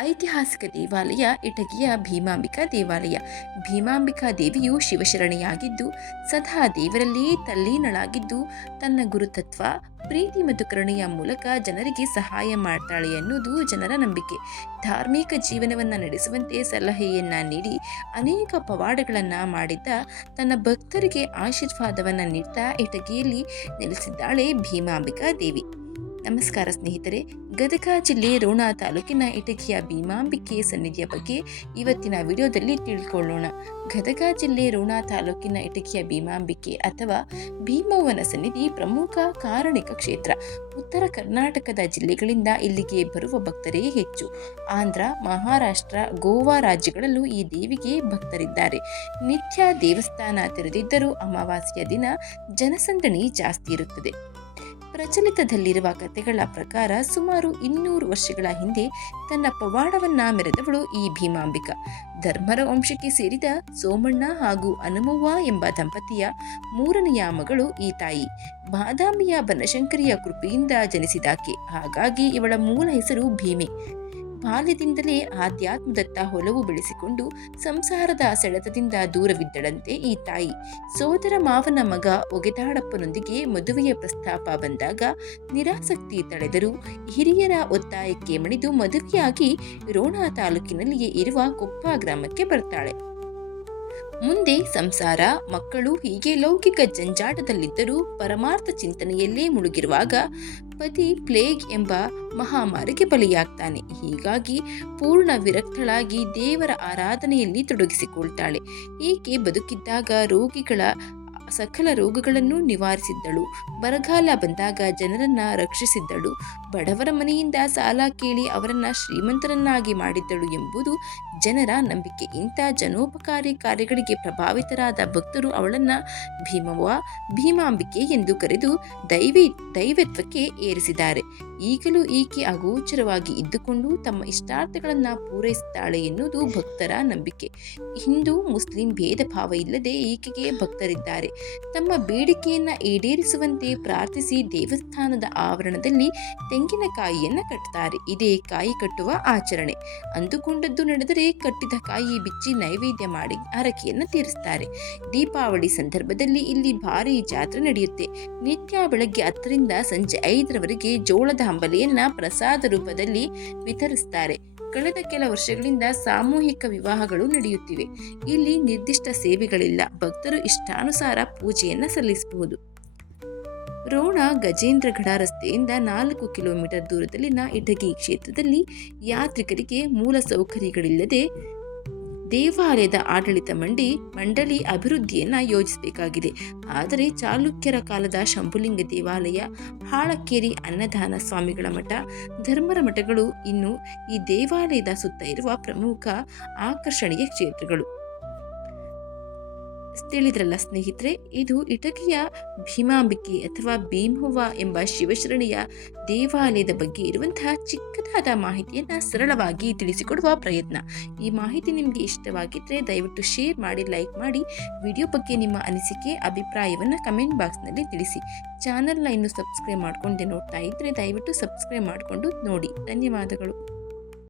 ಐತಿಹಾಸಿಕ ದೇವಾಲಯ, ಇಟಗಿಯ ಭೀಮಾಂಬಿಕಾ ದೇವಾಲಯ. ಭೀಮಾಂಬಿಕಾ ದೇವಿಯು ಶಿವಶರಣೆಯಾಗಿದ್ದು, ಸದಾ ದೇವರಲ್ಲಿಯೇ ತಲ್ಲೀನಳಾಗಿದ್ದು, ತನ್ನ ಗುರುತತ್ವ, ಪ್ರೀತಿ ಮತ್ತು ಕರುಣೆಯ ಮೂಲಕ ಜನರಿಗೆ ಸಹಾಯ ಮಾಡ್ತಾಳೆ ಎನ್ನುವುದು ಜನರ ನಂಬಿಕೆ. ಧಾರ್ಮಿಕ ಜೀವನವನ್ನು ನಡೆಸುವಂತೆ ಸಲಹೆಯನ್ನ ನೀಡಿ, ಅನೇಕ ಪವಾಡಗಳನ್ನು ಮಾಡಿದ್ದ, ತನ್ನ ಭಕ್ತರಿಗೆ ಆಶೀರ್ವಾದವನ್ನು ನೀಡ್ತಾ ಇಟಗಿಯಲ್ಲಿ ನೆಲೆಸಿದ್ದಾಳೆ ಭೀಮಾಂಬಿಕಾ ದೇವಿ. ನಮಸ್ಕಾರ ಸ್ನೇಹಿತರೆ. ಗದಗ ಜಿಲ್ಲೆ ರೋಣ ತಾಲೂಕಿನ ಇಟಕಿಯ ಭೀಮಾಂಬಿಕೆ ಸನ್ನಿಧಿಯ ಬಗ್ಗೆ ಇವತ್ತಿನ ವಿಡಿಯೋದಲ್ಲಿ ತಿಳ್ಕೊಳ್ಳೋಣ. ಗದಗ ಜಿಲ್ಲೆ ರೋಣ ತಾಲೂಕಿನ ಇಟಕಿಯ ಭೀಮಾಂಬಿಕೆ ಅಥವಾ ಭೀಮವ್ವನ ಸನ್ನಿಧಿ ಪ್ರಮುಖ ಕಾರಣಿಕ ಕ್ಷೇತ್ರ. ಉತ್ತರ ಕರ್ನಾಟಕದ ಜಿಲ್ಲೆಗಳಿಂದ ಇಲ್ಲಿಗೆ ಬರುವ ಭಕ್ತರೇ ಹೆಚ್ಚು. ಆಂಧ್ರ, ಮಹಾರಾಷ್ಟ್ರ, ಗೋವಾ ರಾಜ್ಯಗಳಲ್ಲೂ ಈ ದೇವಿಗೆ ಭಕ್ತರಿದ್ದಾರೆ. ನಿತ್ಯ ದೇವಸ್ಥಾನ ತೆರೆದಿದ್ದರೂ ಅಮಾವಾಸ್ಯೆಯ ದಿನ ಜನಸಂದಣಿ ಜಾಸ್ತಿ ಇರುತ್ತದೆ. ಪ್ರಚಲಿತದಲ್ಲಿರುವ ಕಥೆಗಳ ಪ್ರಕಾರ ಸುಮಾರು ಇನ್ನೂರು ವರ್ಷಗಳ ಹಿಂದೆ ತನ್ನ ಪವಾಡವನ್ನ ಮೆರೆದವಳು ಈ ಭೀಮಾಂಬಿಕ. ಧರ್ಮರ ವಂಶಕ್ಕೆ ಸೇರಿದ ಸೋಮಣ್ಣ ಹಾಗೂ ಅನುಮವ್ವ ಎಂಬ ದಂಪತಿಯ ಮೂರನೆಯ ಮಗಳು ಈ ತಾಯಿ. ಬಾದಾಮಿಯ ಬನಶಂಕರಿಯ ಕೃಪೆಯಿಂದ ಜನಿಸಿದಾಕೆ. ಹಾಗಾಗಿ ಇವಳ ಮೂಲ ಹೆಸರು ಭೀಮೆ. ಬಾಲ್ಯದಿಂದಲೇ ಆಧ್ಯಾತ್ಮದತ್ತ ಒಲವು ಬೆಳೆಸಿಕೊಂಡು ಸಂಸಾರದ ಸೆಳೆತದಿಂದ ದೂರವಿದ್ದಳಂತೆ ಈ ತಾಯಿ. ಸೋದರ ಮಾವನ ಮಗ ಒಗೆದಾಡಪ್ಪನೊಂದಿಗೆ ಮದುವೆಯ ಪ್ರಸ್ತಾಪ ಬಂದಾಗ ನಿರಾಸಕ್ತಿ ತಳೆದರು ಹಿರಿಯರ ಒತ್ತಾಯಕ್ಕೆ ಮಣಿದು ಮದುವೆಯಾಗಿ ರೋಣ ತಾಲೂಕಿನಲ್ಲಿಯೇ ಇರುವ ಕೊಪ್ಪ ಗ್ರಾಮಕ್ಕೆ ಬರ್ತಾಳೆ. ಮುಂದೆ ಸಂಸಾರ, ಮಕ್ಕಳು ಹೀಗೆ ಲೌಕಿಕ ಜಂಜಾಟದಲ್ಲಿದ್ದರೂ ಪರಮಾರ್ಥ ಚಿಂತನೆಯಲ್ಲೇ ಮುಳುಗಿರುವಾಗ ಪತಿ ಪ್ಲೇಗ್ ಎಂಬ ಮಹಾಮಾರಿಗೆ ಬಲಿಯಾಗ್ತಾನೆ. ಹೀಗಾಗಿ ಪೂರ್ಣ ವಿರಕ್ತಳಾಗಿ ದೇವರ ಆರಾಧನೆಯಲ್ಲಿ ತೊಡಗಿಸಿಕೊಳ್ತಾಳೆ. ಈಕೆ ಬದುಕಿದ್ದಾಗ ರೋಗಿಗಳ ಸಕಲ ರೋಗಗಳನ್ನು ನಿವಾರಿಸಿದ್ದಳು. ಬರಗಾಲ ಬಂದಾಗ ಜನರನ್ನ ರಕ್ಷಿಸಿದ್ದಳು. ಬಡವರ ಮನೆಯಿಂದ ಸಾಲ ಕೇಳಿ ಅವರನ್ನ ಶ್ರೀಮಂತರನ್ನಾಗಿ ಮಾಡಿದ್ದಳು ಎಂಬುದು ಜನರ ನಂಬಿಕೆ. ಇಂಥ ಜನೋಪಕಾರಿ ಕಾರ್ಯಗಳಿಗೆ ಪ್ರಭಾವಿತರಾದ ಭಕ್ತರು ಅವಳನ್ನ ಭೀಮವ್ವ, ಭೀಮಾಂಬಿಕೆ ಎಂದು ಕರೆದು ದೈವಿ, ದೈವತ್ವಕ್ಕೆ ಏರಿಸಿದ್ದಾರೆ. ಈಗಲೂ ಈಕೆ ಅಗೋಚರವಾಗಿ ಇದ್ದುಕೊಂಡು ತಮ್ಮ ಇಷ್ಟಾರ್ಥಗಳನ್ನು ಪೂರೈಸುತ್ತಾಳೆ ಎನ್ನುವುದು ಭಕ್ತರ ನಂಬಿಕೆ. ಹಿಂದೂ, ಮುಸ್ಲಿಂ ಭೇದ ಭಾವ ಇಲ್ಲದೆ ಈಕೆಗೆ ಭಕ್ತರಿದ್ದಾರೆ. ತಮ್ಮ ಬೇಡಿಕೆಯನ್ನು ಈಡೇರಿಸುವಂತೆ ಪ್ರಾರ್ಥಿಸಿ ದೇವಸ್ಥಾನದ ಆವರಣದಲ್ಲಿ ತೆಂಗಿನಕಾಯಿಯನ್ನು ಕಟ್ಟುತ್ತಾರೆ ಇದೇ ಕಾಯಿ ಕಟ್ಟುವ ಆಚರಣೆ. ಅಂದುಕೊಂಡದ್ದು ನಡೆದರೆ ಕಟ್ಟಿದ ಕಾಯಿ ಬಿಚ್ಚಿ ನೈವೇದ್ಯ ಮಾಡಿ ಹರಕೆಯನ್ನು ತೀರಿಸ್ತಾರೆ. ದೀಪಾವಳಿ ಸಂದರ್ಭದಲ್ಲಿ ಇಲ್ಲಿ ಭಾರಿ ಜಾತ್ರೆ ನಡೆಯುತ್ತೆ. ನಿತ್ಯ ಬೆಳಗ್ಗೆ ಹತ್ತರಿಂದ ಸಂಜೆ ಐದರವರೆಗೆ ಜೋಳದ ಅಂಬಲಿಯನ್ನ ಪ್ರಸಾದ ರೂಪದಲ್ಲಿ ವಿತರಿಸ್ತಾರೆ. ಕಳೆದ ಕೆಲ ವರ್ಷಗಳಿಂದ ಸಾಮೂಹಿಕ ವಿವಾಹಗಳು ನಡೆಯುತ್ತಿವೆ. ಇಲ್ಲಿ ನಿರ್ದಿಷ್ಟ ಸೇವೆಗಳಿಲ್ಲ. ಭಕ್ತರು ಇಷ್ಟಾನುಸಾರ ಪೂಜೆಯನ್ನ ಸಲ್ಲಿಸಬಹುದು. ರೋಣ ಗಜೇಂದ್ರಗಢ ರಸ್ತೆಯಿಂದ ನಾಲ್ಕು ಕಿಲೋಮೀಟರ್ ದೂರದಲ್ಲಿನ ಇಟಗಿ ಕ್ಷೇತ್ರದಲ್ಲಿ ಯಾತ್ರಿಕರಿಗೆ ಮೂಲ ಸೌಕರ್ಯಗಳಿಲ್ಲದೆ ದೇವಾಲಯದ ಆಡಳಿತ ಮಂಡಿ ಮಂಡಳಿ ಅಭಿವೃದ್ಧಿಯನ್ನ ಯೋಜಿಸಬೇಕಾಗಿದೆ. ಆದರೆ ಚಾಲುಕ್ಯರ ಕಾಲದ ಶಂಭುಲಿಂಗ ದೇವಾಲಯ, ಹಾಳಕೇರಿ ಅನ್ನದಾನ ಸ್ವಾಮಿಗಳ ಮಠ, ಧರ್ಮರ ಮಠಗಳು ಇನ್ನು ಈ ದೇವಾಲಯದ ಸುತ್ತ ಇರುವ ಪ್ರಮುಖ ಆಕರ್ಷಣೀಯ ಕ್ಷೇತ್ರಗಳು. ತಿಳಿದ್ರಲ್ಲ ಸ್ನೇಹಿತರೆ, ಇದು ಇಟಕಿಯ ಭೀಮಾಂಬಿಕೆ ಅಥವಾ ಭೀಮವ್ವ ಎಂಬ ಶಿವಶರಣೆಯ ದೇವಾಲಯದ ಬಗ್ಗೆ ಇರುವಂತಹ ಚಿಕ್ಕದಾದ ಮಾಹಿತಿಯನ್ನು ಸರಳವಾಗಿ ತಿಳಿಸಿಕೊಡುವ ಪ್ರಯತ್ನ. ಈ ಮಾಹಿತಿ ನಿಮಗೆ ಇಷ್ಟವಾಗಿದ್ದರೆ ದಯವಿಟ್ಟು ಶೇರ್ ಮಾಡಿ ಲೈಕ್ ಮಾಡಿ ವಿಡಿಯೋ ಬಗ್ಗೆ ನಿಮ್ಮ ಅನಿಸಿಕೆ, ಅಭಿಪ್ರಾಯವನ್ನು ಕಮೆಂಟ್ ಬಾಕ್ಸ್ನಲ್ಲಿ ತಿಳಿಸಿ. ಚಾನಲ್ನ ಇನ್ನು ಸಬ್ಸ್ಕ್ರೈಬ್ ಮಾಡಿಕೊಂಡೆ ನೋಡ್ತಾ ಇದ್ದರೆ ದಯವಿಟ್ಟು ಸಬ್ಸ್ಕ್ರೈಬ್ ಮಾಡಿಕೊಂಡು ನೋಡಿ. ಧನ್ಯವಾದಗಳು.